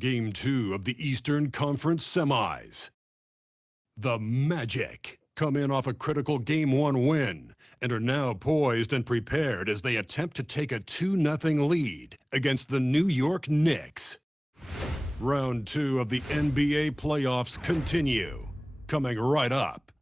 Game 2 of the Eastern Conference Semis. The Magic come in off a critical Game 1 win and are now poised and prepared as they attempt to take a 2-0 lead against the New York Knicks. Round 2 of the NBA playoffs continue, coming right up.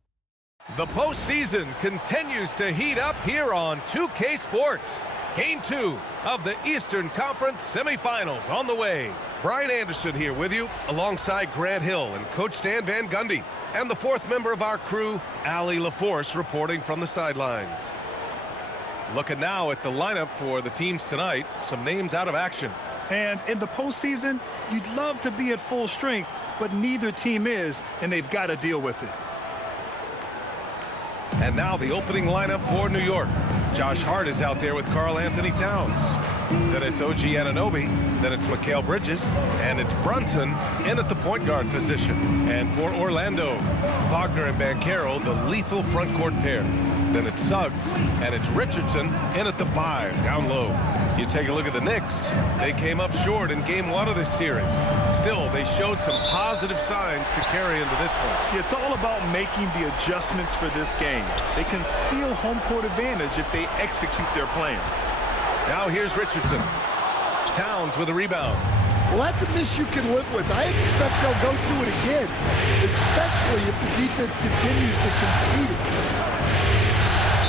The postseason continues to heat up here on 2K Sports. Game 2 of the Eastern Conference semifinals on the way. Brian Anderson here with you alongside Grant Hill and Coach Dan Van Gundy, and the fourth member of our crew, Allie LaForce, reporting from the sidelines. Looking now at the lineup for the teams tonight, some names out of action. And in the postseason, you'd love to be at full strength, but neither team is, and they've got to deal with it. And now the opening lineup for New York. Josh Hart is out there with Karl Anthony Towns. Then it's OG Anunoby. Then it's Mikal Bridges. And it's Brunson in at the point guard position. And for Orlando, Wagner and Banchero, the lethal front court pair. Then it's Suggs. And it's Richardson in at the 5, down low. You take a look at the Knicks. They came up short in Game 1 of this series. Still, they showed some positive signs to carry into this one. It's all about making the adjustments for this game. They can steal home court advantage if they execute their plan. Now here's Richardson. Towns with a rebound. Well, that's a miss you can live with. I expect they'll go through it again, especially if the defense continues to concede it.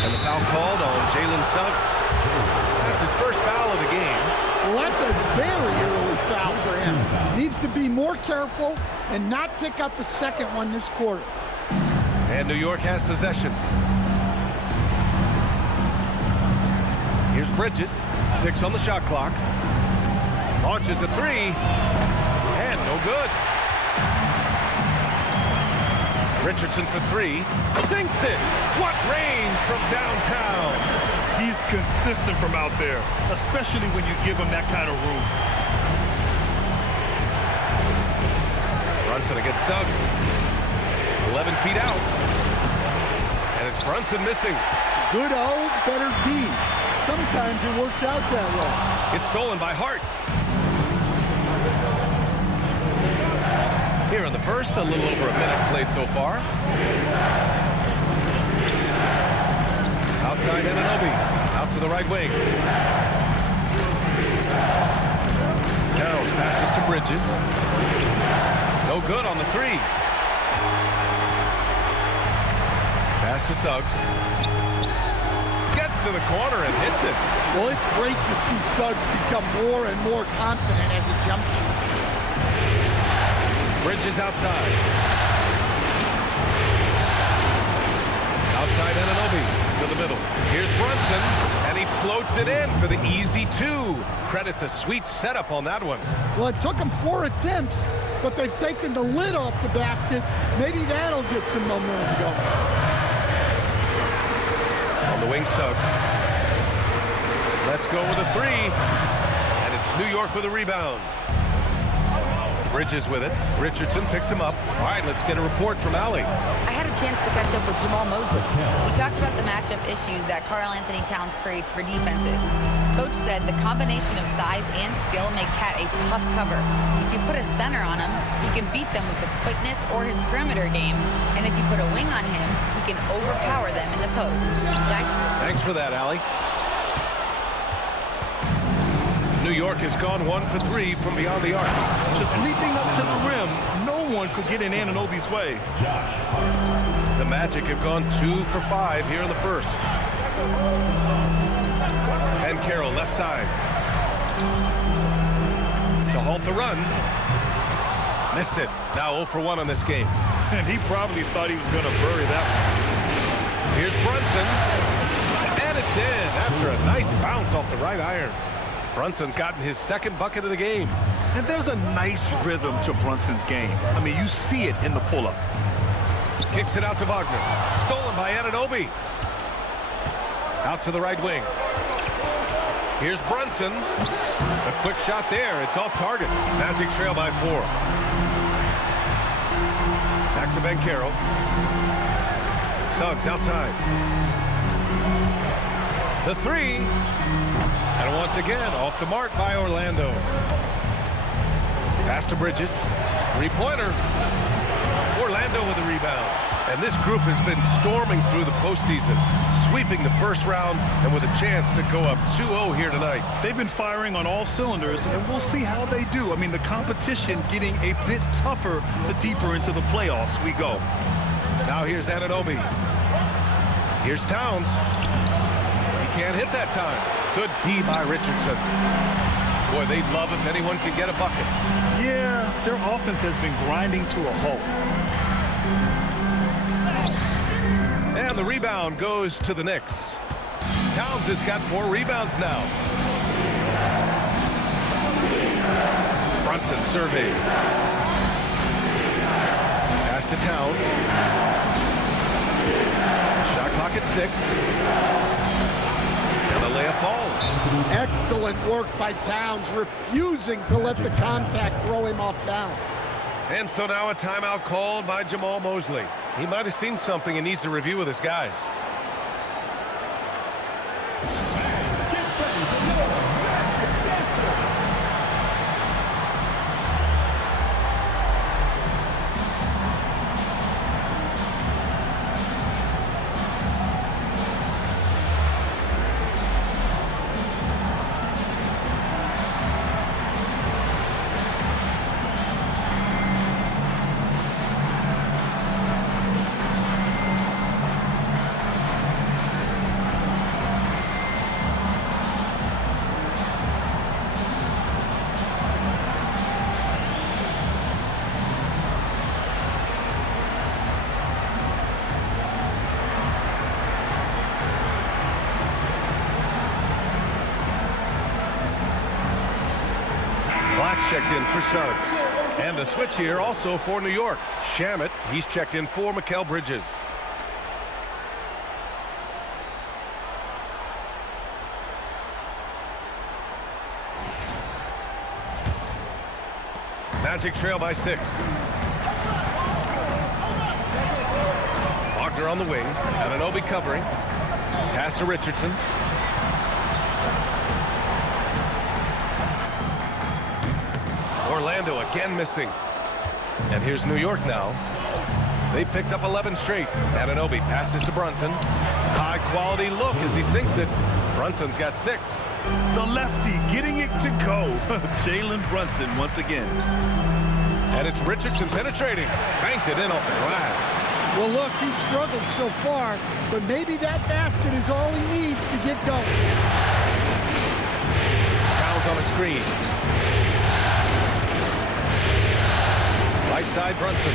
And the foul called on Jalen Suggs. That's his first foul of the game. Well, that's a very early foul for him. Needs to be more careful and not pick up a second one this quarter. And New York has possession. Here's Bridges, 6 on the shot clock. Launches a 3, and no good. Richardson for 3, sinks it. What range from downtown. He's consistent from out there, especially when you give him that kind of room. Brunson against Suggs. 11 feet out. And it's Brunson missing. Good O, better D. Sometimes it works out that way. It's stolen by Hart. Here in the first, a little over a minute played so far. Outside Anunoby, out to the right wing. Towns passes to Bridges. No good on the 3. Pass to Suggs. Gets to the corner and hits it. Well, it's great to see Suggs become more and more confident as a jump shooter. Bridges outside. Outside Anunoby to the middle. Here's Brunson, and he floats it in for the easy 2. Credit the sweet setup on that one. Well, it took them 4 attempts, but they've taken the lid off the basket. Maybe that'll get some momentum going. On the wing, Suggs. Let's go with a 3. And it's New York with a rebound. Bridges with it. Richardson picks him up. All right, let's get a report from Allie. I had a chance to catch up with Jamal Mosley. We talked about the matchup issues that Karl Anthony Towns creates for defenses. Coach said the combination of size and skill make Cat a tough cover. If you put a center on him, he can beat them with his quickness or his perimeter game. And if you put a wing on him, he can overpower them in the post. Guys? Thanks for that, Allie. New York has gone 1 for 3 from beyond the arc. Just leaping up to the rim, no one could get in Anunoby's way. The Magic have gone 2 for 5 here in the first. And Carroll left side. To halt the run. Missed it. Now 0 for 1 on this game. And he probably thought he was going to bury that one. Here's Brunson. And it's in after a nice bounce off the right iron. Brunson's gotten his second bucket of the game. And there's a nice rhythm to Brunson's game. I mean, you see it in the pull-up. Kicks it out to Wagner. Stolen by Anunoby. Out to the right wing. Here's Brunson. A quick shot there. It's off target. Magic trail by 4. Back to Banchero. Suggs outside. The 3. And once again, off the mark by Orlando. Pass to Bridges. Three-pointer. Orlando with the rebound. And this group has been storming through the postseason, sweeping the first round and with a chance to go up 2-0 here tonight. They've been firing on all cylinders, and we'll see how they do. I mean, the competition getting a bit tougher the deeper into the playoffs we go. Now here's Anunoby. Here's Towns. He can't hit that time. Good D by Richardson. Boy, they'd love if anyone could get a bucket. Yeah, their offense has been grinding to a halt. And the rebound goes to the Knicks. Towns has got 4 rebounds now. Brunson surveys. Pass to Towns. Shot clock at 6. And the layup falls. Excellent work by Towns, refusing to let the contact throw him off balance. And so now a timeout called by Jamal Mosley. He might have seen something and needs to review with his guys. Checked in for Suggs. And a switch here also for New York. Shamet, he's checked in for Mikal Bridges. Magic trail by 6. Wagner on the wing. Anunoby covering. Pass to Richardson. Orlando again missing. And here's New York now. They picked up 11 straight. Anunoby passes to Brunson. High quality look as he sinks it. Brunson's got 6. The lefty getting it to go. Jalen Brunson once again. And it's Richardson penetrating. Banked it in off the glass. Well, look, he struggled so far, but maybe that basket is all he needs to get going. Towns on a screen. Right side, Brunson.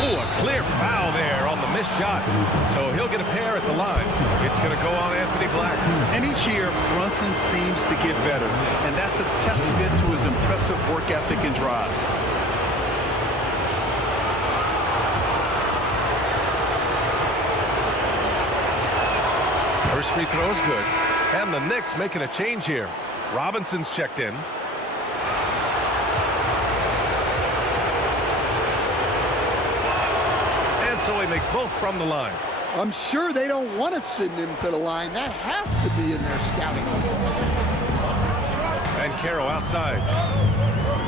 Oh, a clear foul there on the missed shot. So he'll get a pair at the line. It's going to go on Anthony Black. And each year, Brunson seems to get better. And that's a testament to his impressive work ethic and drive. First free throw is good. And the Knicks making a change here. Robinson's checked in. And so he makes both from the line. I'm sure they don't want to send him to the line. That has to be in their scouting. And Caro outside.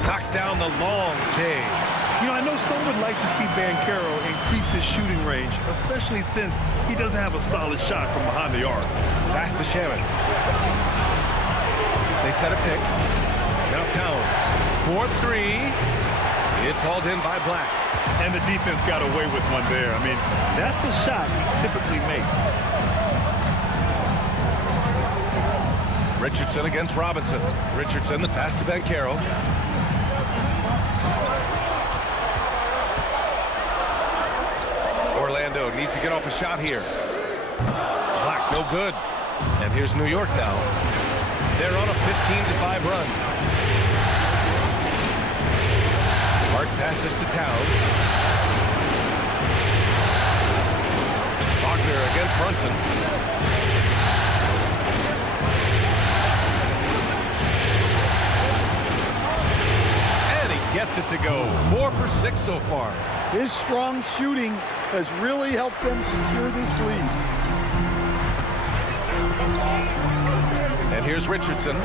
Knocks down the long J. You know, I know some would like to see Banchero increase his shooting range, especially since he doesn't have a solid shot from behind the arc. Pass to Shamet. They set a pick. Now Towns. 4-3. It's hauled in by Black. And the defense got away with one there. I mean, that's a shot he typically makes. Richardson against Robinson. Richardson, the pass to Banchero. Orlando needs to get off a shot here. Black, no good. And here's New York now. They're on a 15-5 run. Hart passes to Towns. Wagner against Brunson. And he gets it to go. 4 for 6 so far. His strong shooting has really helped them secure this lead. And here's Richardson.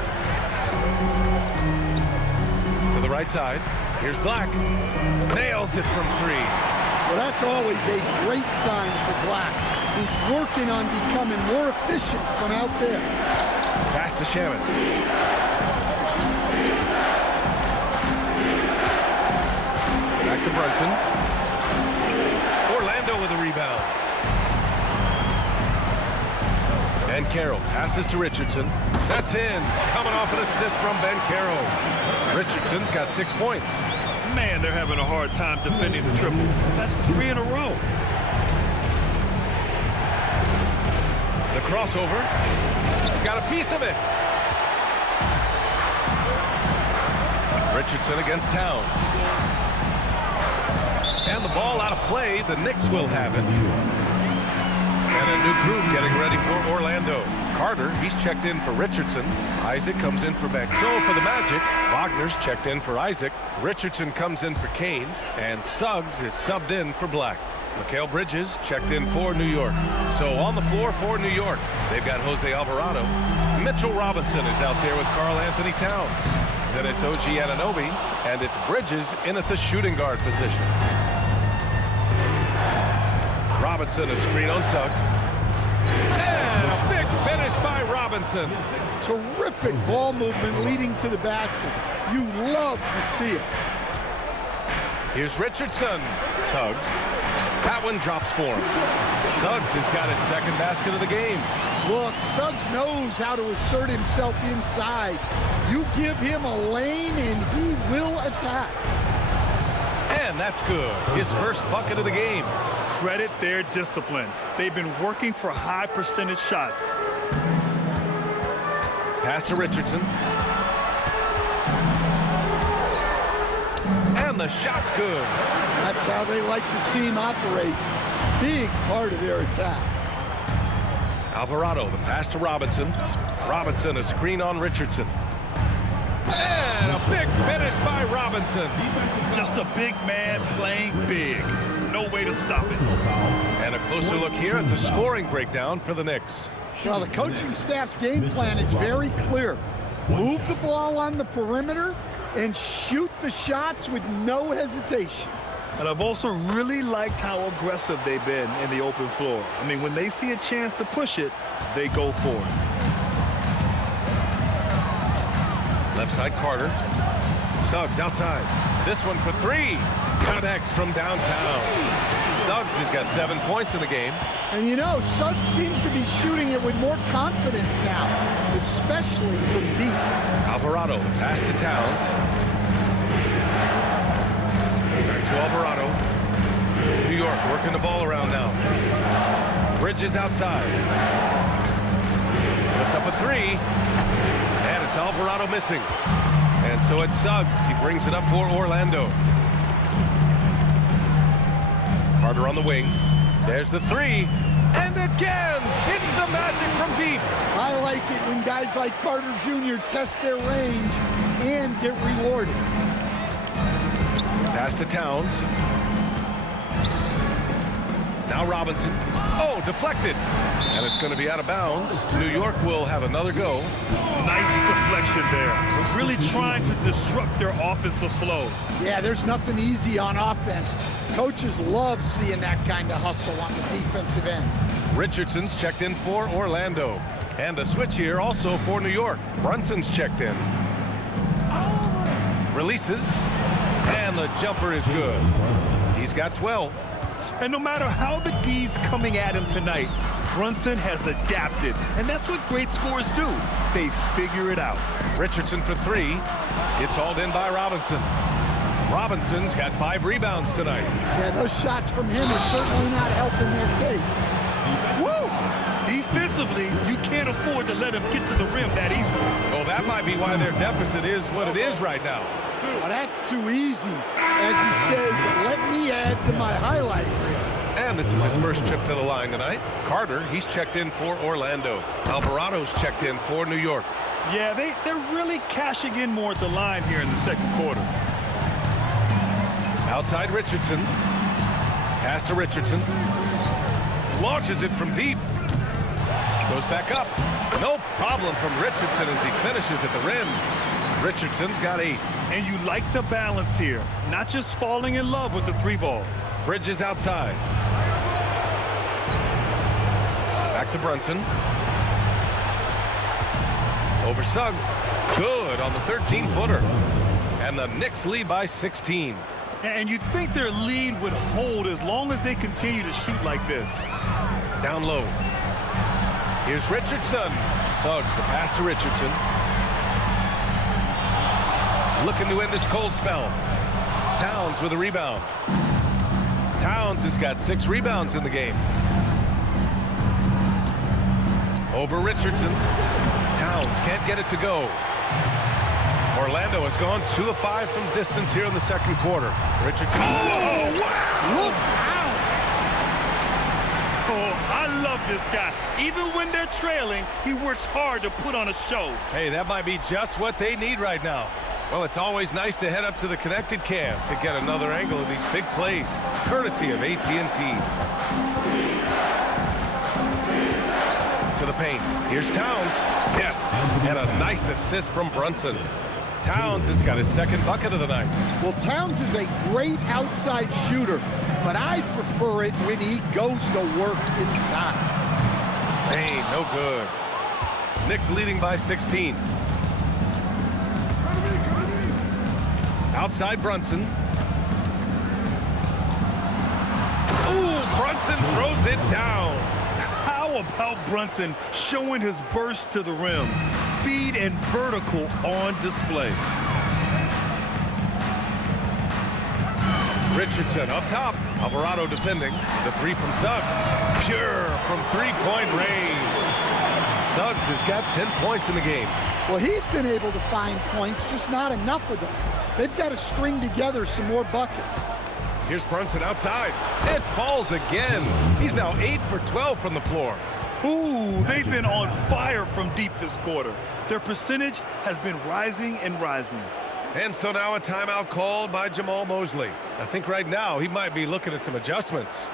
To the right side. Here's Black. Nails it from 3. Well, that's always a great sign for Black, who's working on becoming more efficient from out there. Pass to Shaman. Back to Brunson. Orlando with a rebound. Ben Carroll passes to Richardson. That's in. Coming off an assist from Ben Carroll. Richardson's got 6 points. Man, they're having a hard time defending the triple. That's 3 in a row. The crossover. Got a piece of it. Richardson against Towns. And the ball out of play. The Knicks will have it. And a new group getting ready for Orlando. Carter, he's checked in for Richardson. Isaac comes in for Beck. So for the Magic, Wagner's checked in for Isaac. Richardson comes in for Kane. And Suggs is subbed in for Black. Mikal Bridges checked in for New York. So on the floor for New York, they've got Jose Alvarado. Mitchell Robinson is out there with Karl Anthony Towns. Then it's OG Anunoby, and it's Bridges in at the shooting guard position. Robinson, a screen on Suggs. And a big finish by Robinson. Terrific ball movement leading to the basket. You love to see it. Here's Richardson. Suggs. That one drops for him. Suggs has got his second basket of the game. Look, Suggs knows how to assert himself inside. You give him a lane and he will attack. And that's good. His first bucket of the game. Credit their discipline. They've been working for high percentage shots. Pass to Richardson. And the shot's good. That's how they like to see him operate. Big part of their attack. Alvarado, the pass to Robinson. Robinson, a screen on Richardson. And a big finish by Robinson. Just a big man playing big. No way to stop it. And a closer look here at the scoring breakdown for the Knicks. Well, the coaching staff's game plan is very clear. Move the ball on the perimeter and shoot the shots with no hesitation. And I've also really liked how aggressive they've been in the open floor. I mean, when they see a chance to push it, they go for it. Left side, Carter. Suggs outside. This one for 3. Connects from downtown. Suggs has got 7 points in the game. And you know, Suggs seems to be shooting it with more confidence now, especially from deep. Alvarado, pass to Towns. Back to Alvarado. New York working the ball around now. Bridges outside. Puts up a 3. And it's Alvarado missing. And so it's Suggs. He brings it up for Orlando. Carter on the wing. There's the 3. And again, it's the Magic from deep. I like it when guys like Carter Jr. test their range and get rewarded. Pass to Towns. Now Robinson. Oh, deflected. And it's going to be out of bounds. New York will have another go. Nice deflection there. They're really trying to disrupt their offensive flow. Yeah, there's nothing easy on offense. Coaches love seeing that kind of hustle on the defensive end. Richardson's checked in for Orlando. And a switch here also for New York. Brunson's checked in. Releases. And the jumper is good. He's got 12. And no matter how the D's coming at him tonight, Brunson has adapted. And that's what great scorers do. They figure it out. Richardson for 3. It's hauled in by Robinson. Robinson's got 5 rebounds tonight. Yeah, those shots from him are certainly not helping their case. Woo! Defensively, you can't afford to let him get to the rim that easily. Oh, that might be why their deficit is what it is right now. Well, that's too easy. As he says, let me add to my highlights. And this is his first trip to the line tonight. Carter, he's checked in for Orlando. Alvarado's checked in for New York. Yeah, they're really cashing in more at the line here in the second quarter. Outside Richardson. Pass to Richardson. Launches it from deep. Goes back up. No problem from Richardson as he finishes at the rim. Richardson's got 8. And you like the balance here. Not just falling in love with the 3-ball. Bridges outside. Back to Brunson. Over Suggs. Good on the 13-footer. And the Knicks lead by 16. And you'd think their lead would hold as long as they continue to shoot like this. Down low. Here's Richardson. Suggs, the pass to Richardson. Looking to end this cold spell. Towns with a rebound. Towns has got 6 rebounds in the game. Over Richardson. Towns can't get it to go. Orlando has gone 2 of 5 from distance here in the second quarter. Richardson. Oh, wow! Look out! Oh, I love this guy. Even when they're trailing, he works hard to put on a show. Hey, that might be just what they need right now. Well, it's always nice to head up to the connected cam to get another angle of these big plays, courtesy of AT&T. To the paint. Here's Towns. Yes, and a nice assist from Brunson. Towns has got his second bucket of the night. Well, Towns is a great outside shooter, but I prefer it when he goes to work inside. Hey, no good. Knicks leading by 16. Outside Brunson. Ooh, Brunson throws it down. How about Brunson showing his burst to the rim? Speed and vertical on display. Richardson up top. Alvarado defending. The 3 from Suggs. Pure from 3-point range. Suggs has got 10 points in the game. Well, he's been able to find points, just not enough of them. They've got to string together some more buckets. Here's Brunson outside. It falls again. He's now 8 for 12 from the floor. Ooh, they've been on fire from deep this quarter. Their percentage has been rising and rising. And so now a timeout called by Jamal Mosley. I think right now he might be looking at some adjustments.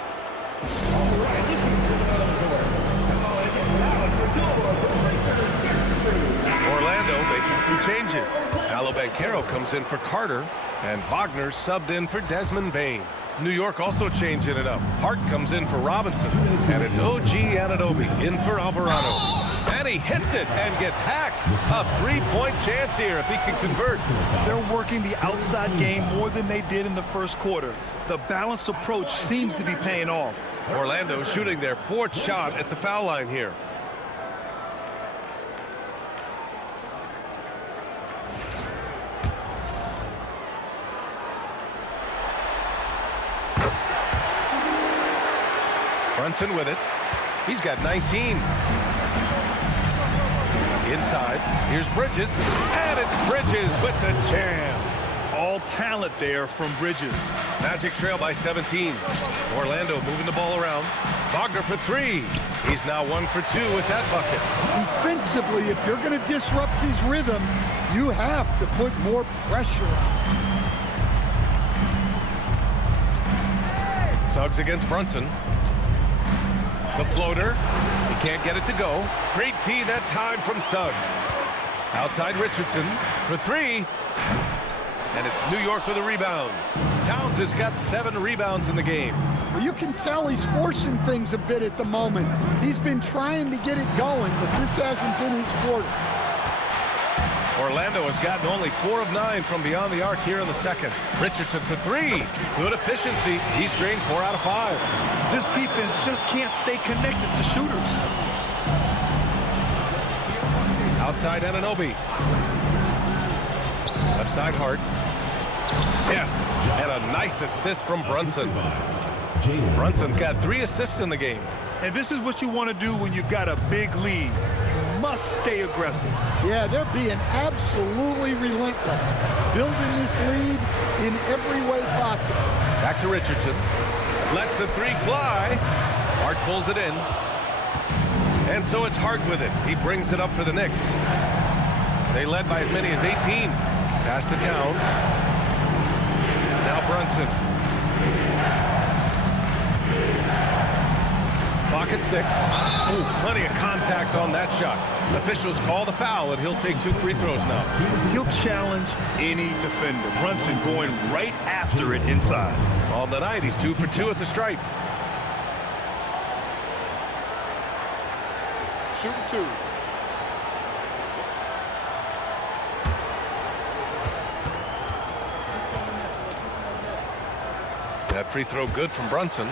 Orlando making some changes. Paolo Banchero comes in for Carter, and Wagner subbed in for Desmond Bain. New York also changing it up. Hart comes in for Robinson, and it's OG Anunoby in for Alvarado. And he hits it and gets hacked. A 3-point chance here if he can convert. They're working the outside game more than they did in the first quarter. The balanced approach seems to be paying off. Orlando shooting their 4th shot at the foul line here. Brunson with it. He's got 19. Inside. Here's Bridges. And it's Bridges with the jam. All talent there from Bridges. Magic trail by 17. Orlando moving the ball around. Wagner for 3. He's now 1 for 2 with that bucket. Defensively, if you're going to disrupt his rhythm, you have to put more pressure on him. Suggs against Brunson. The floater. He can't get it to go. Great D that time from Suggs. Outside Richardson for 3. And it's New York with a rebound. Towns has got 7 rebounds in the game. Well, you can tell he's forcing things a bit at the moment. He's been trying to get it going, but this hasn't been his quarter. Orlando has gotten only 4 of 9 from beyond the arc here in the second. Richardson for 3. Good efficiency. He's drained 4 out of 5. This defense just can't stay connected to shooters. Outside Anunoby. Left side Hart. Yes, and a nice assist from Brunson. Brunson's got 3 assists in the game. And this is what you want to do when you've got a big lead. You must stay aggressive. Yeah, they're being absolutely relentless, building this lead in every way possible. Back to Richardson. Lets the 3 fly. Hart pulls it in. And so it's Hart with it. He brings it up for the Knicks. They led by as many as 18. Pass to Towns. Now Brunson. Clock at 6. Ooh, plenty of contact on that shot. Officials call the foul, and he'll take 2 free throws now. He'll challenge any defender. Brunson going right after it inside. On the night, he's 2 for 2 at the stripe. Shooting 2. That free throw good from Brunson.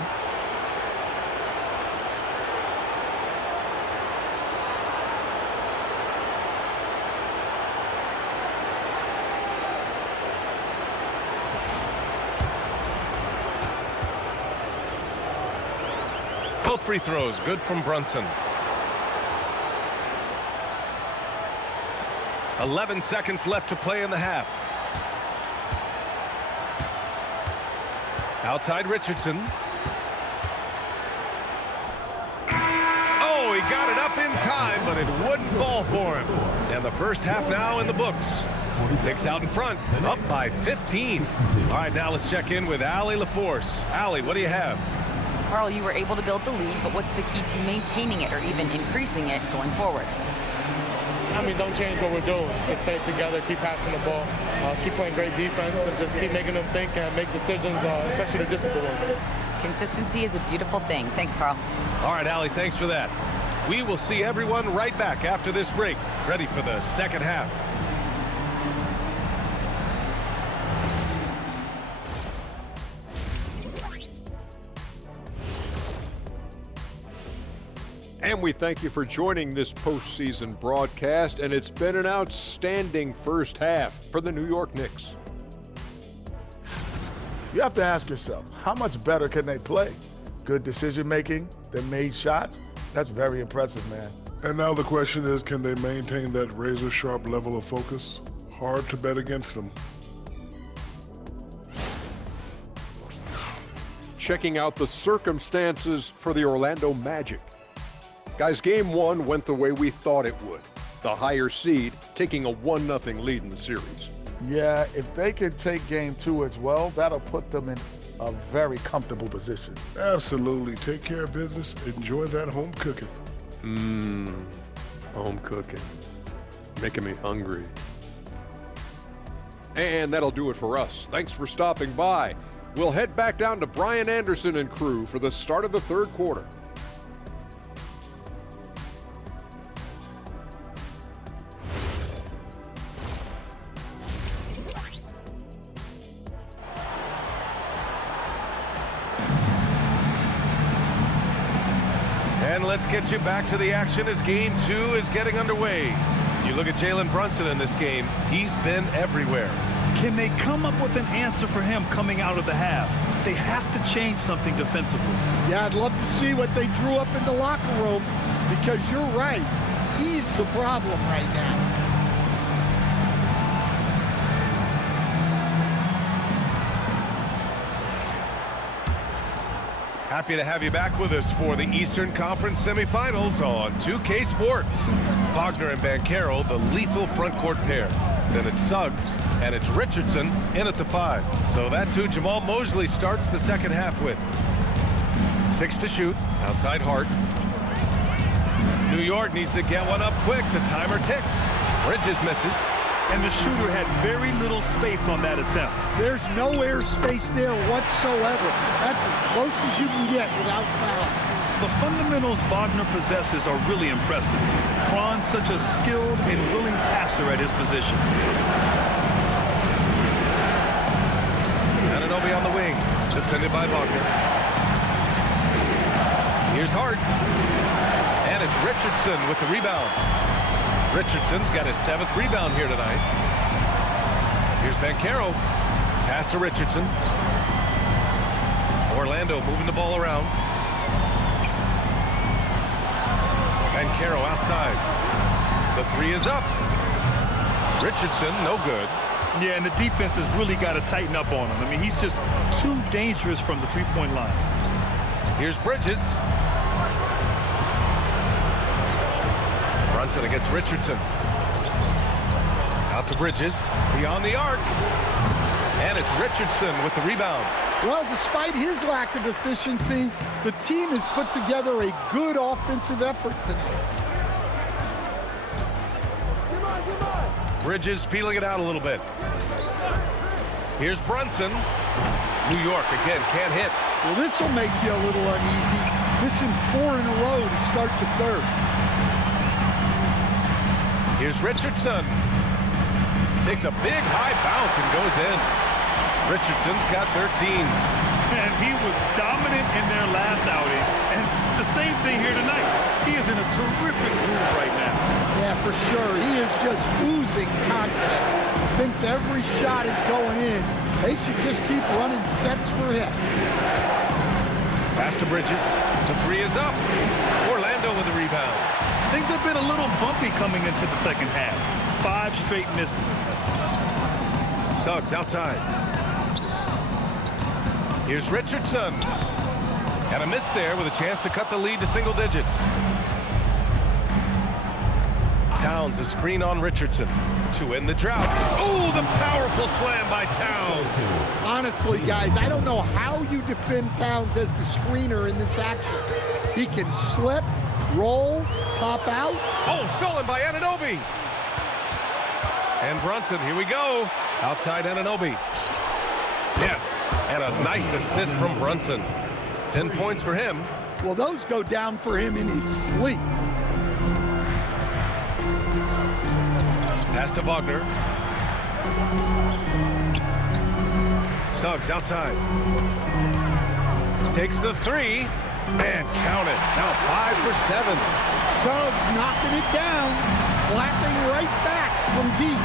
Both free throws good from Brunson. 11 seconds left to play in the half. Outside Richardson. Oh, he got it up in time, but it wouldn't fall for him. And the first half now in the books. 6 out in front, up by 15. All right, now let's check in with Allie LaForce. Allie, what do you have? Carl, you were able to build the lead, but what's the key to maintaining it or even increasing it going forward? I mean, don't change what we're doing. Just stay together, keep passing the ball, keep playing great defense, and just keep making them think and make decisions, especially the difficult ones. Consistency is a beautiful thing. Thanks, Carl. All right, Allie, thanks for that. We will see everyone right back after this break, ready for the second half. And we thank you for joining this postseason broadcast, and it's been an outstanding first half for the New York Knicks. You have to ask yourself, how much better can they play? Good decision-making, they made shots. That's very impressive, man. And now the question is, can they maintain that razor-sharp level of focus? Hard to bet against them. Checking out the circumstances for the Orlando Magic. Guys, game 1 went the way we thought it would. The higher seed taking a 1-0 lead in the series. Yeah, if they can take game 2 as well, that'll put them in a very comfortable position. Absolutely. Take care of business. Enjoy that home cooking. Home cooking. Making me hungry. And that'll do it for us. Thanks for stopping by. We'll head back down to Brian Anderson and crew for the start of the third quarter. And let's get you back to the action as game 2 is getting underway. You look at Jalen Brunson in this game. He's been everywhere. Can they come up with an answer for him coming out of the half? They have to change something defensively. Yeah, I'd love to see what they drew up in the locker room, because you're right. He's the problem right now. Happy to have you back with us for the Eastern Conference semifinals on 2K Sports. Wagner and Banchero, the lethal front court pair. Then it's Suggs, and it's Richardson in at the 5. So that's who Jamal Mosley starts the second half with. 6 to shoot, outside Hart. New York needs to get one up quick. The timer ticks. Bridges misses. And the shooter had very little space on that attempt. There's no air space there whatsoever. That's as close as you can get without foul. The fundamentals Wagner possesses are really impressive. Kron's such a skilled and willing passer at his position. Anunoby on the wing, defended by Wagner. Here's Hart. And it's Richardson with the rebound. Richardson's got his 7th rebound here tonight. Here's Banchero. Pass to Richardson. Orlando moving the ball around. Banchero outside. The 3 is up. Richardson, no good. Yeah, and the defense has really got to tighten up on him. I mean, he's just too dangerous from the three-point line. Here's Bridges. Brunson against Richardson. Out to Bridges. Beyond the arc. And it's Richardson with the rebound. Well, despite his lack of efficiency, The team has put together a good offensive effort tonight. Bridges feeling it out a little bit. Here's Brunson. New York again, can't hit. Well, this will make you a little uneasy. Missing 4 in a row to start the third. Here's Richardson. Takes a big high bounce and goes in. Richardson's got 13. And he was dominant in their last outing. And the same thing here tonight. He is in a terrific groove right now. Yeah, for sure. He is just oozing confidence. Thinks every shot is going in. They should just keep running sets for him. Pass to Bridges. The 3 is up. Orlando with the rebound. Things have been a little bumpy coming into the second half. 5 straight misses. Suggs outside. Here's Richardson. And a miss there with a chance to cut the lead to single digits. Towns a screen on Richardson to end the drought. Oh, the powerful slam by Towns. Honestly, guys, I don't know how you defend Towns as the screener in this action. He can slip, roll, pop out. Oh, stolen by Anunoby. And Brunson, here we go. Outside Anunoby. Yes, and a nice assist from Brunson. 10 points for him. Well, those go down for him in his sleep. Pass to Wagner. Suggs outside. Takes the 3 and count it. Now 5 for 7. Suggs knocking it down, clapping right back from deep.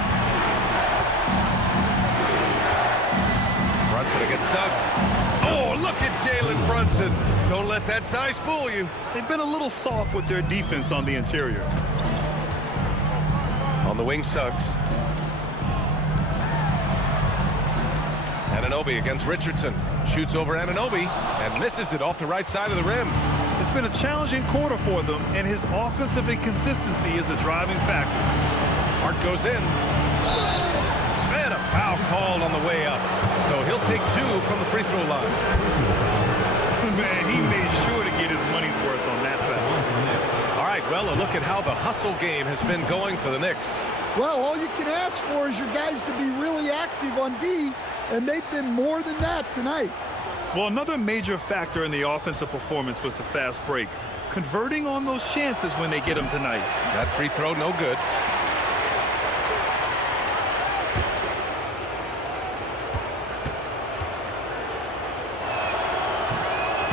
Brunson against Suggs. Oh, look at Jalen Brunson. Don't let that size fool you. They've been a little soft with their defense on the interior. On the wing, Suggs. Anunoby against Richardson. Shoots over Anunoby and misses it off the right side of the rim. It's been a challenging quarter for them, and his offensive inconsistency is a driving factor. Hart goes in. And a foul called on the way up. So he'll take 2 from the free throw line. Man, he made sure to get his money's worth on that foul. All right, well, a look at how the hustle game has been going for the Knicks. Well, all you can ask for is your guys to be really active on D, and they've been more than that tonight. Well, another major factor in the offensive performance was the fast break. Converting on those chances when they get them tonight. That free throw, no good.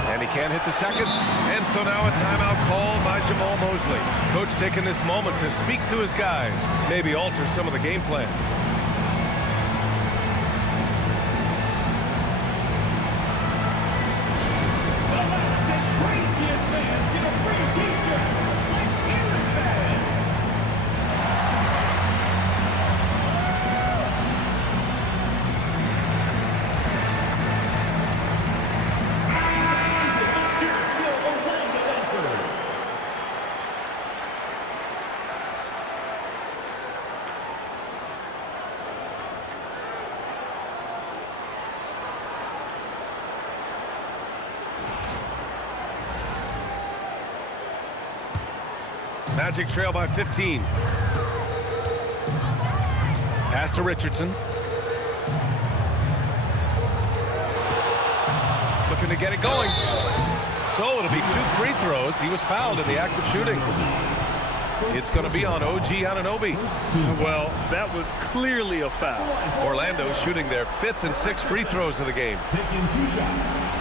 And he can't hit the second. And so now a timeout called by Jamal Mosley. Coach taking this moment to speak to his guys, maybe alter some of the game plan. Magic trail by 15. Pass to Richardson. Looking to get it going. So it'll be 2 free throws. He was fouled in the act of shooting. It's going to be on OG Anunoby. Well, that was clearly a foul. Orlando shooting their 5th and 6th free throws of the game. Taking 2 shots.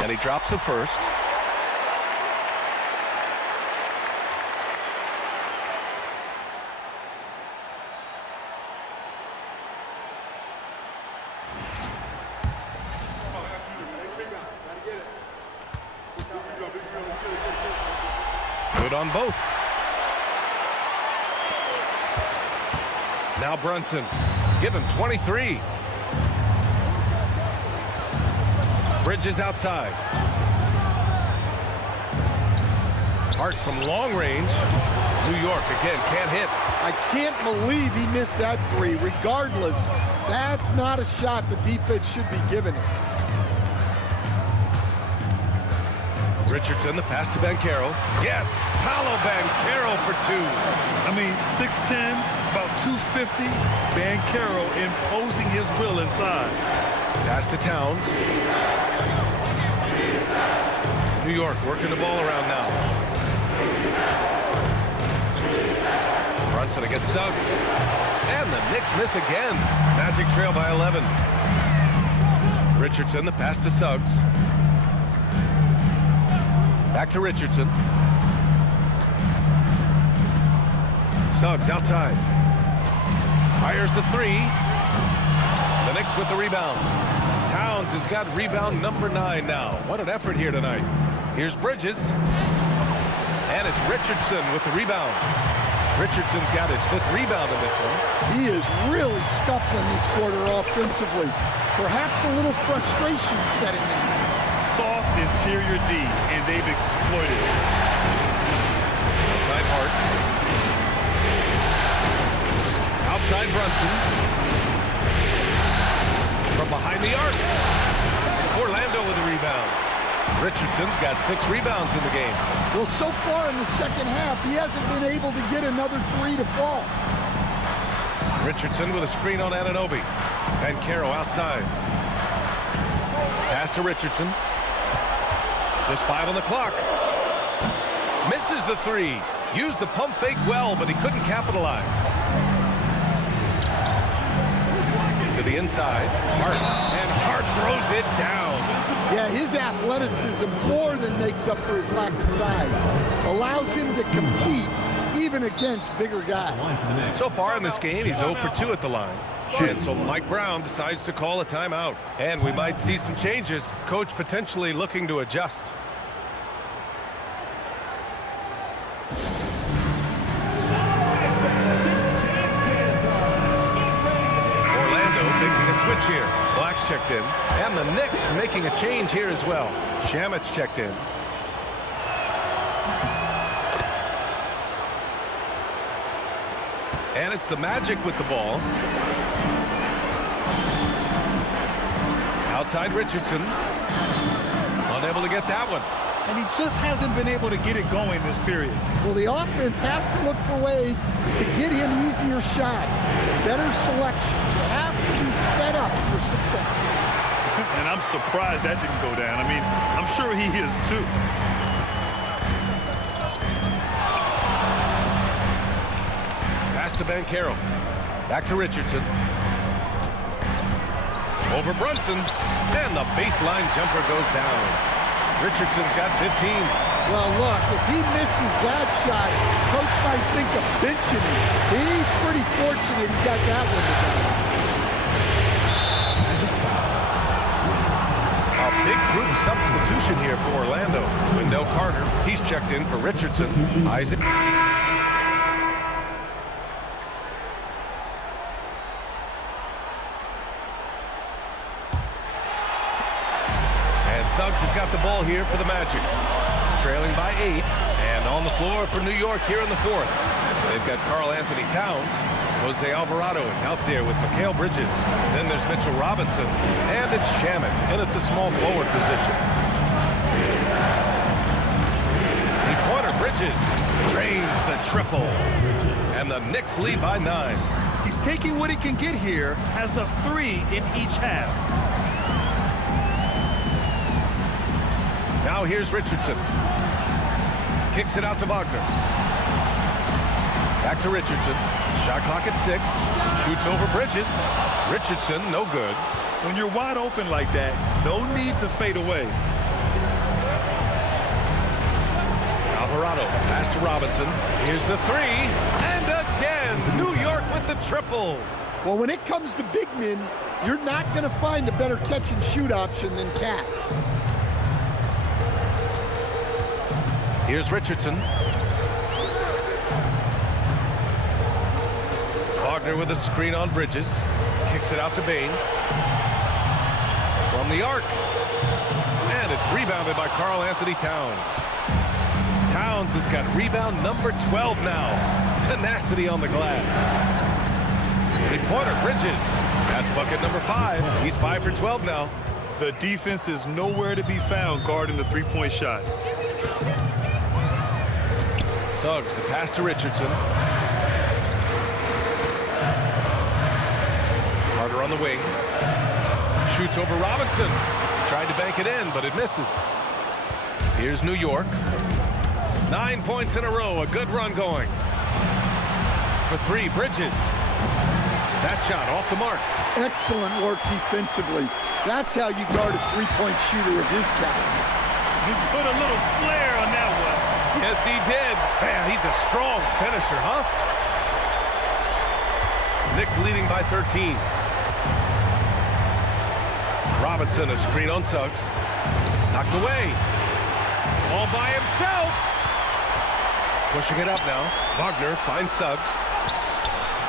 And he drops the first. Good on both. Now Brunson, give him 23. Bridges outside. Hart from long range. New York again, can't hit. I can't believe he missed that 3. Regardless, That's not a shot the defense should be giving it. Richardson, the pass to Banchero. Yes, Paolo Banchero for two. I mean, 6'10", about 250. Banchero imposing his will inside. Pass to Towns. New York working the ball around now. Brunson against Suggs. And the Knicks miss again. Magic trail by 11. Richardson, the pass to Suggs. Back to Richardson. Suggs outside. Fires the three. The Knicks with the rebound. Towns has got rebound number 9 now. What an effort here tonight. Here's Bridges. And it's Richardson with the rebound. Richardson's got his 5th rebound in this one. He is really scuffling this quarter offensively. Perhaps a little frustration setting in. Soft interior D, and they've exploited it. Outside Hart. Outside Brunson. From behind the arc. Orlando with the rebound. Richardson's got 6 rebounds in the game. Well, so far in the second half, he hasn't been able to get another 3 to fall. Richardson with a screen on Anunoby. Banchero outside. Pass to Richardson. Just 5 on the clock. Misses the 3. Used the pump fake well, but he couldn't capitalize. To the inside. Hart. And Hart throws it down. Yeah, his athleticism more than makes up for his lack of size. Allows him to compete even against bigger guys. So far in this game, he's 0 for 2 at the line. And so Mike Brown decides to call a timeout. And we might see some changes. Coach potentially looking to adjust. Orlando making a switch here. Black's checked in. And the Knicks making a change here as well. Shamit's checked in. And it's the Magic with the ball. Outside Richardson. Unable to get that one. And he just hasn't been able to get it going this period. Well, the offense has to look for ways to get him easier shots. Better selection. You have to be set up for success. And I'm surprised that didn't go down. I mean, I'm sure he is too. Pass to Banchero. Back to Richardson. Over Brunson. And the baseline jumper goes down. Richardson's got 15. Well, look, if he misses that shot, coach might think of benching him. He's pretty fortunate he got that one to go. A big group substitution here for Orlando. Wendell Carter, he's checked in for Richardson. Isaac. Suggs has got the ball here for the Magic. Trailing by 8. And on the floor for New York here in the 4th. They've got Karl Anthony Towns. Jose Alvarado is out there with Mikal Bridges. Then there's Mitchell Robinson. And it's Shamit in at the small forward position. Three-pointer Bridges drains the triple. And the Knicks lead by 9. He's taking what he can get here, has a 3 in each half. Now here's Richardson. Kicks it out to Wagner. Back to Richardson. Shot clock at 6. Shoots over Bridges. Richardson, no good. When you're wide open like that, no need to fade away. Alvarado, pass to Robinson. Here's the 3. And again, New York with the triple. Well, when it comes to big men, you're not going to find a better catch-and-shoot option than Cat. Here's Richardson. Wagner with a screen on Bridges. Kicks it out to Bane. From the arc. And it's rebounded by Karl Anthony Towns. Towns has got rebound number 12 now. Tenacity on the glass. Three-pointer Bridges. That's bucket number 5. He's 5 for 12 now. The defense is nowhere to be found guarding the three-point shot. Suggs, the pass to Richardson. Carter on the wing. Shoots over Robinson. Tried to bank it in, but it misses. Here's New York. 9 points in a row. A good run going. For 3, Bridges. That shot off the mark. Excellent work defensively. That's how you guard a three-point shooter of his caliber. He put a little flair on that one. Yes, he did. Man, he's a strong finisher, huh? Knicks leading by 13. Robinson, a screen on Suggs. Knocked away. All by himself. Pushing it up now. Wagner finds Suggs.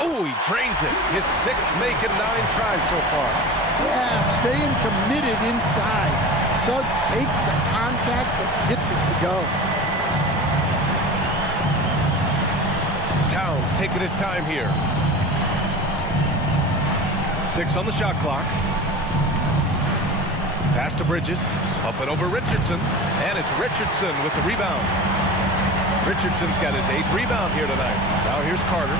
Oh, he drains it. His 6th make and 9 tries so far. Yeah, staying committed inside. Suggs takes the contact but gets it to go. Towns taking his time here. 6 on the shot clock. Pass to Bridges. Up and over Richardson. And it's Richardson with the rebound. Richardson's got his 8th rebound here tonight. Now here's Carter.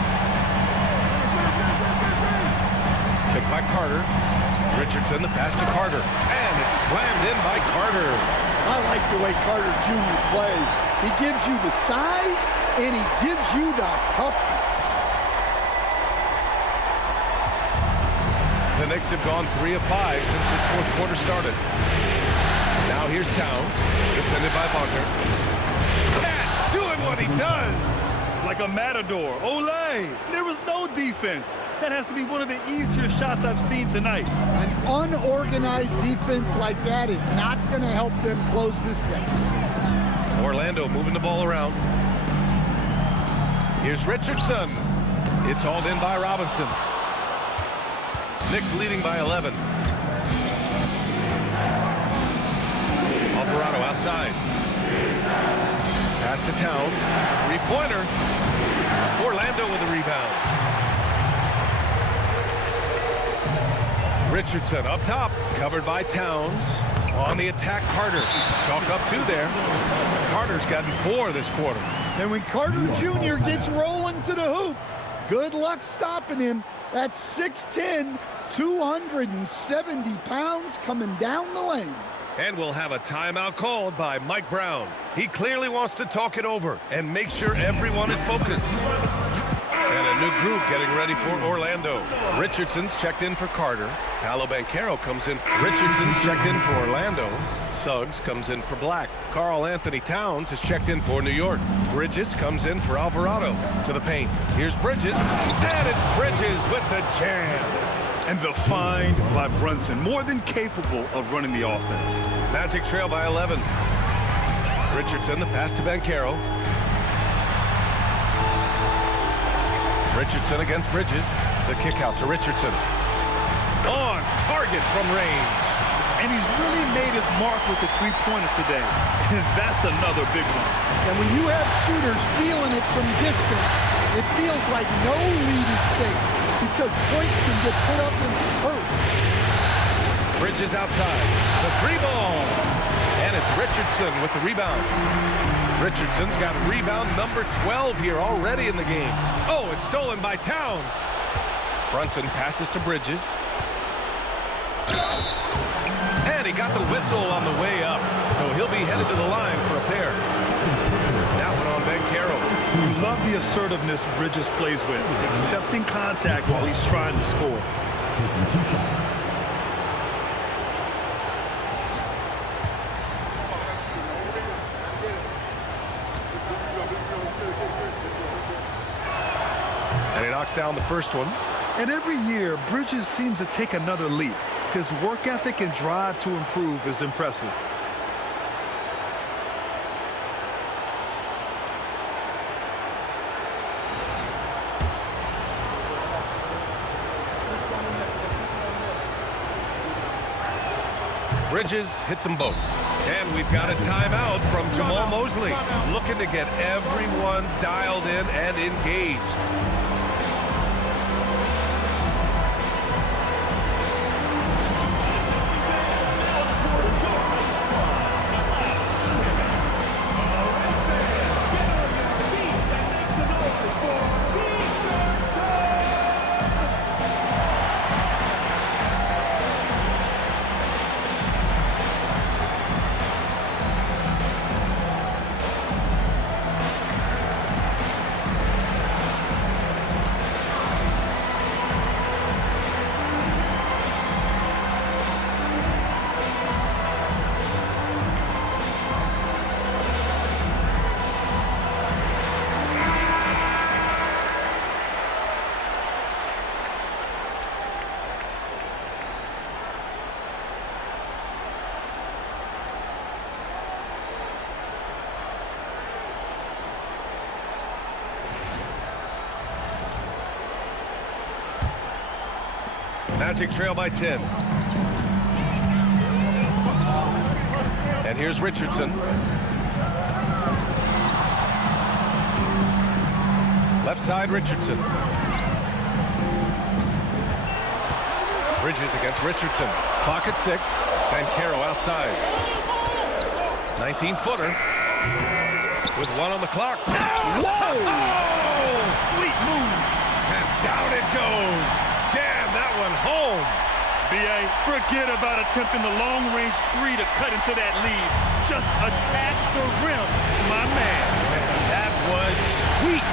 Picked by Carter. Richardson, the pass to Carter. And it's slammed in by Carter. I like the way Carter Jr. plays. He gives you the size, and he gives you the toughness. The Knicks have gone 3 of 5 since this 4th quarter started. Now here's Towns, defended by Wagner. Cat doing what he does. Like a matador. Olay! There was no defense. That has to be one of the easier shots I've seen tonight. An unorganized defense like that is not going to help them close this deficit. Orlando moving the ball around. Here's Richardson. It's hauled in by Robinson. Knicks leading by 11. Alvarado outside. Pass to Towns. 3-pointer. Orlando with a rebound. Richardson up top, covered by Towns. On the attack, Carter. Chalk up 2 there. Carter's gotten 4 this quarter. And when Carter Jr. gets rolling to the hoop, good luck stopping him. That's 6'10", 270 pounds coming down the lane. And we'll have a timeout called by Mike Brown. He clearly wants to talk it over and make sure everyone is focused. And a new group getting ready for Orlando. Richardson's checked in for Carter. Paolo Banchero comes in. Richardson's checked in for Orlando. Suggs comes in for Black. Karl Anthony Towns is checked in for New York. Bridges comes in for Alvarado. To the paint. Here's Bridges. And it's Bridges with the jam. And the find by Brunson, more than capable of running the offense. Magic trail by 11. Richardson, the pass to Banchero. Richardson against Bridges. The kick out to Richardson. On target from range. And he's really made his mark with the three-pointer today. And that's another big one. And when you have shooters feeling it from distance, it feels like no lead is safe because points can get put up and hurt. Bridges outside. The 3-ball. And it's Richardson with the rebound. Richardson's got rebound number 12 here already in the game. Oh, it's stolen by Towns. Brunson passes to Bridges. And he got the whistle on the way up, so he'll be headed to the line for a pair. That one on Banchero. You love the assertiveness Bridges plays with, accepting contact while he's trying to score. Taking 2 shots. And he knocks down the first one. And every year, Bridges seems to take another leap. His work ethic and drive to improve is impressive. Bridges hits them both. And we've got a timeout from Jamal Mosley, looking to get everyone dialed in and engaged. Magic trail by 10. And here's Richardson. Left side, Richardson. Bridges against Richardson. Clock at 6. Banchero outside. 19-footer. With 1 on the clock. Whoa! Oh, sweet move. And down it goes. Jam that one home. B.A., forget about attempting the long-range 3 to cut into that lead. Just attack the rim, my man. That was sweet.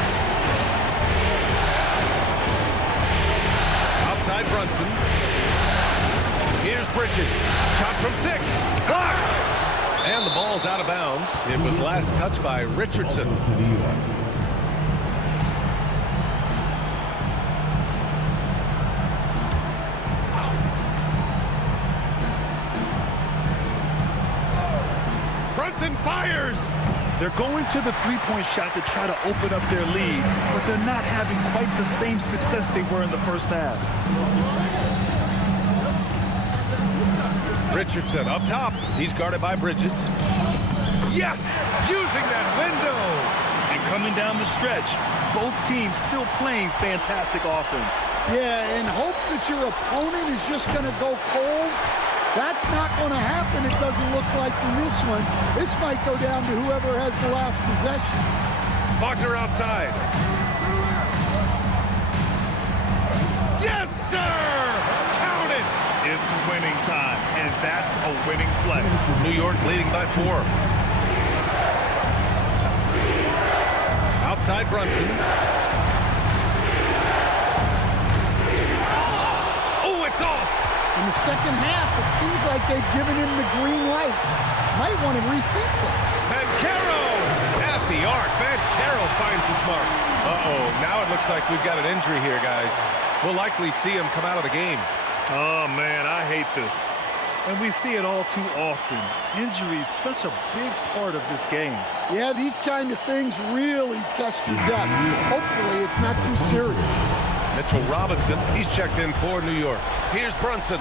Outside Brunson. Here's Bridges. Shot from 6. Blocked. And the ball's out of bounds. It was last touched by Richardson. Brunson fires. They're going to the three-point shot to try to open up their lead, but they're not having quite the same success they were in the first half. Richardson up top. He's guarded by Bridges. Yes! Using that window! And coming down the stretch, both teams still playing fantastic offense. Yeah, in hopes that your opponent is just going to go cold. That's not going to happen, it doesn't look like in this one. This might go down to whoever has the last possession. Faulkner outside. Yes, sir! Count it! It's winning time, and that's a winning play. New York leading by 4. Outside Brunson. Oh, it's off! In the second half, it seems like they've given him the green light. Might want to rethink that. Banchero at the arc. Banchero finds his mark. Uh-oh, now it looks like we've got an injury here, guys. We'll likely see him come out of the game. Oh, man, I hate this. And we see it all too often. Injury is such a big part of this game. Yeah, these kind of things really test your depth. Hopefully, it's not too serious. Mitchell Robinson, he's checked in for New York. Here's Brunson.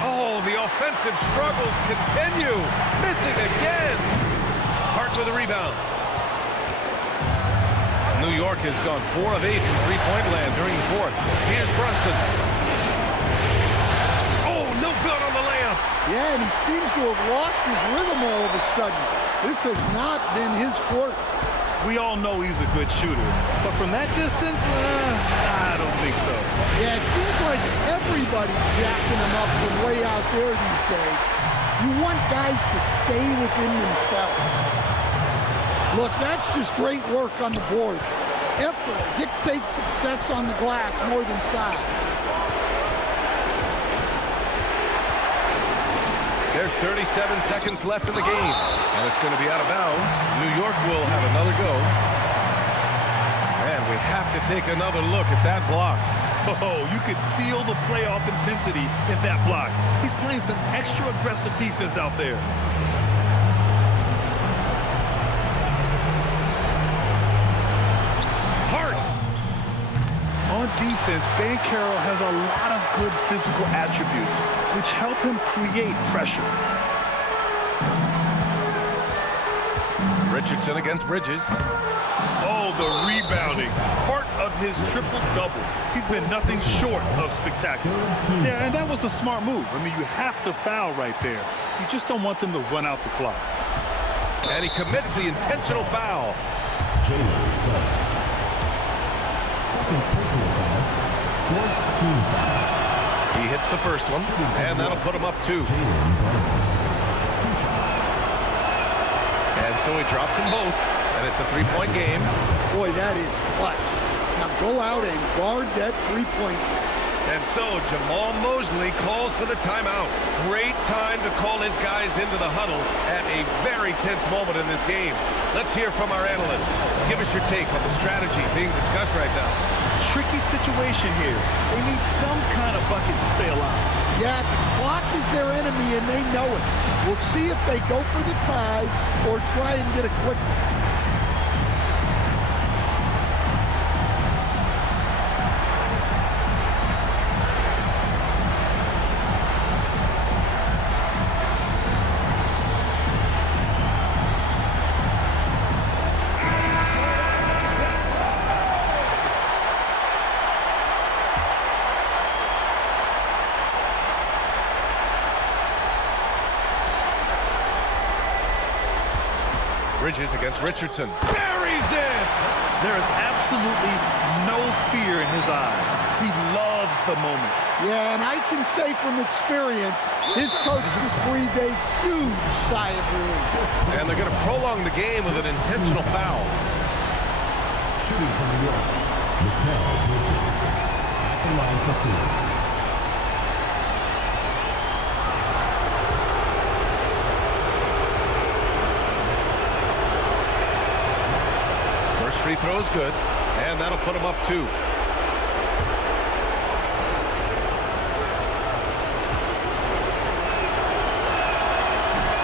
Oh, the offensive struggles continue. Missing again. Hart with a rebound. New York has gone 4 of 8 from three-point land during the 4th. Here's Brunson. Oh, no good on the layup. Yeah, and he seems to have lost his rhythm all of a sudden. This has not been his court. We all know he's a good shooter, but from that distance, I don't think so. Yeah, it seems like everybody's jacking him up from way out there these days. You want guys to stay within themselves. Look, that's just great work on the boards. Effort dictates success on the glass more than size. There's 37 seconds left in the game, and it's going to be out of bounds. New York will have another go. And we have to take another look at that block. Oh, you could feel the playoff intensity in that block. He's playing some extra aggressive defense out there. Hart! On defense, Banchero has a lot of good physical attributes, which help him create pressure. Richardson against Bridges. Oh, the rebounding. Part of his triple-doubles. He's been nothing short of spectacular. Yeah, and that was a smart move. I mean, you have to foul right there. You just don't want them to run out the clock. And he commits the intentional foul. He hits the first one, and that'll put him up 2. And so he drops them both, and it's a 3-point game. Boy, that is clutch. Now go out and guard that three-point. And so Jamal Mosley calls for the timeout. Great time to call his guys into the huddle at a very tense moment in this game. Let's hear from our analyst. Give us your take on the strategy being discussed right now. tricky situation here. They need some kind of bucket to stay alive. Yeah, the clock is their enemy, and they know it. We'll see if they go for the tie or try and get a quick one. Bridges against Richardson. Buries it! There is absolutely no fear in his eyes. He loves the moment. Yeah, and I can say from experience, his coach just breathed a huge sigh of relief. And they're going to prolong the game with an intentional foul. Shooting from New York, Mikal Bridges at the line for two. First free throw is good, and that'll put him up 2.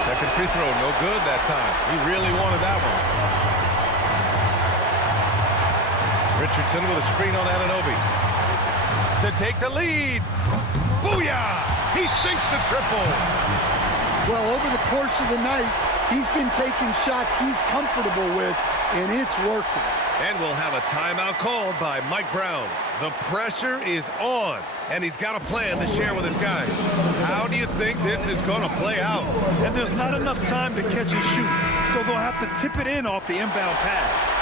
Second free throw, no good that time. He really wanted that one. Richardson with a screen on Anunoby to take the lead. Booyah! He sinks the triple. Well, over the course of the night, he's been taking shots he's comfortable with, and it's working. And we'll have a timeout called by Mike Brown. The pressure is on, and he's got a plan to share with his guys. How do you think this is going to play out? And there's not enough time to catch and shoot, so they'll have to tip it in off the inbound pass.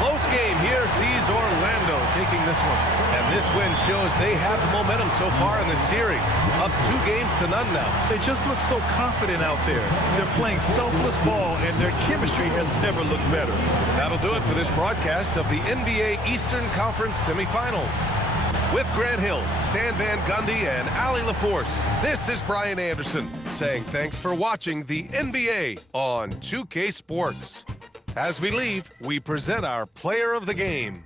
Close game here sees Orlando taking this one. And this win shows they have the momentum so far in the series. Up 2-0 now. They just look so confident out there. They're playing selfless ball, and their chemistry has never looked better. That'll do it for this broadcast of the NBA Eastern Conference semifinals. With Grant Hill, Stan Van Gundy, and Allie LaForce, this is Brian Anderson saying thanks for watching the NBA on 2K Sports. As we leave, we present our player of the game.